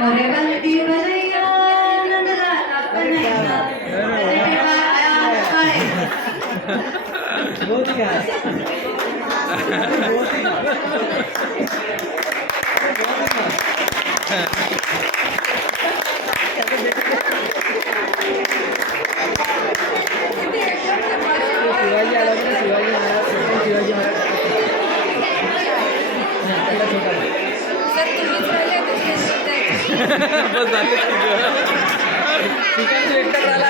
मोरेवरती बनैया नंदलाला बनैया बहुत ही शिवाजी आला होता, शिवाजी महाराज शिवाजी महाराज सर तुम्हीच राहिले बस झाले चिकन एकटा झाला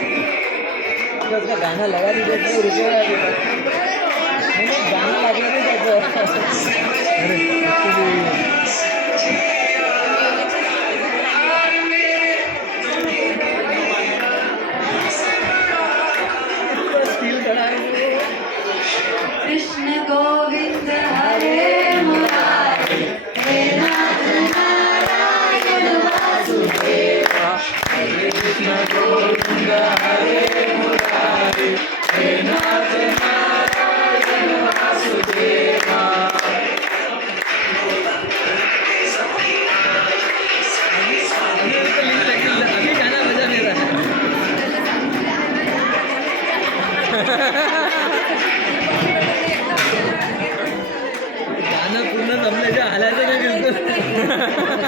तर उसका गाना लगा दीजिए तो रुपये गाना लगना नहीं कृष्ण गोविंद हरे मुरारी हे नाथ नारायण वासुदेव कृष्ण गोविंद हरे मुरारी हे नाथ नारायण वासुदेवा अभी गाना बजा नहीं रहा गाणं पूर्ण जमल्याच्या हालायचं नाही दिसतं